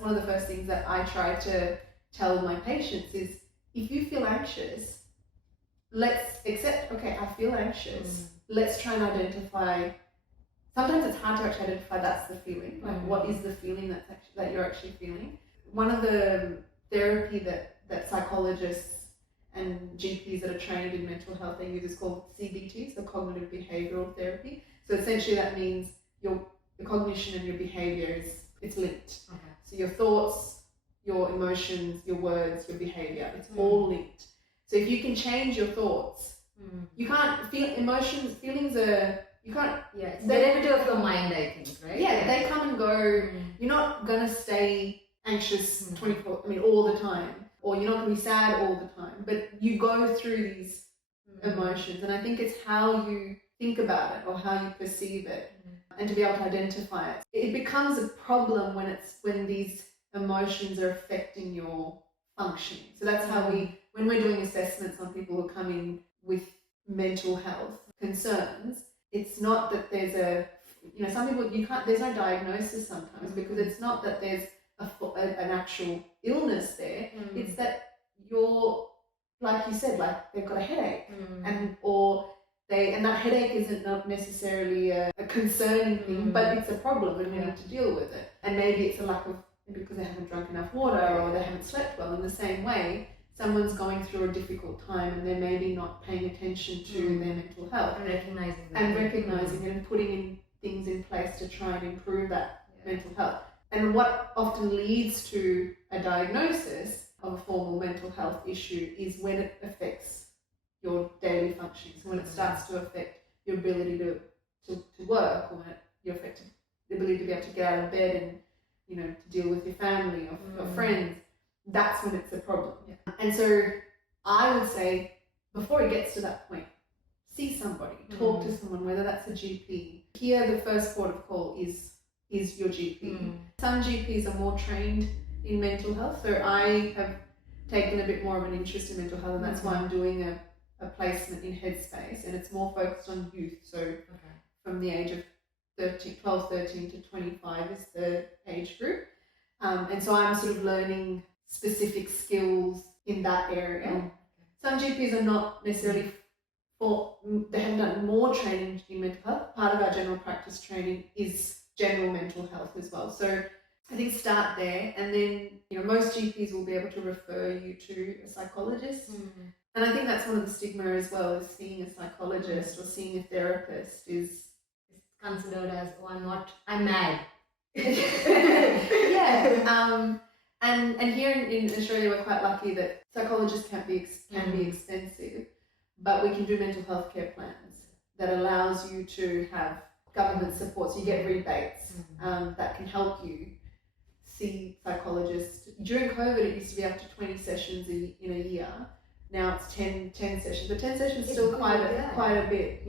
One of the first things that I try to tell my patients is, if you feel anxious, let's accept, okay, I feel anxious. Let's try and identify. Sometimes it's hard to actually identify that's the feeling. Like, what is the feeling that you're actually feeling? One of the therapy that psychologists and GPs that are trained in mental health they use is called CBT, so cognitive behavioral therapy. So essentially that means your cognition and your behavior it's linked. Okay. So your thoughts, your emotions, your words, your behavior, it's all linked. So if you can change your thoughts, you can't feel emotions, feelings are, you can't. Yeah, it's derivative of the mind, I think, right? Yeah, they come and go. You're not gonna stay anxious all the time, or you're not gonna be sad all the time. But you go through these emotions, and I think it's how you think about it or how you perceive it, and to be able to identify it. It becomes a problem when these emotions are affecting your functioning. So that's how when we're doing assessments on people who come in with mental health concerns, it's not that there's some people there's no diagnosis sometimes, because it's not that there's an actual illness there. It's that you're, like you said, like they've got a headache, and that headache isn't not necessarily a concerning thing, but it's a problem and we need to deal with it. And maybe it's a lack of, because they haven't drunk enough water or they haven't slept well. In the same way, someone's going through a difficult time and they're maybe not paying attention to their mental health. And recognizing it and putting in things in place to try and improve that mental health. And what often leads to a diagnosis of a formal mental health issue is when it affects your daily functioning. So when it starts to affect your ability to work, or when you affect the ability to be able to get out of bed and to deal with your family or friends, that's when it's a problem. Yeah. And so I would say, before it gets to that point, see somebody, talk to someone, whether that's a GP. Here, the first port of call is your GP. Some GPs are more trained in mental health, so I have taken a bit more of an interest in mental health, and that's why I'm doing a placement in Headspace, and it's more focused on youth. So from the age of 12, 13 to 25 is the age group. And so I'm sort of learning specific skills in that area. Some GPs are not necessarily they haven't done more training in mental health. Part of our general practice training is general mental health as well. So I think start there, and then most GPs will be able to refer you to a psychologist. And I think that's one of the stigma as well, is seeing a psychologist or seeing a therapist is considered as, I'm mad. Yeah. And here in Australia, we're quite lucky that psychologists can be expensive, but we can do mental health care plans that allows you to have government support. So you get rebates that can help you see psychologists. During COVID, it used to be up to 20 sessions in a year. Now it's 10 sessions, but 10 sessions is still quite a bit,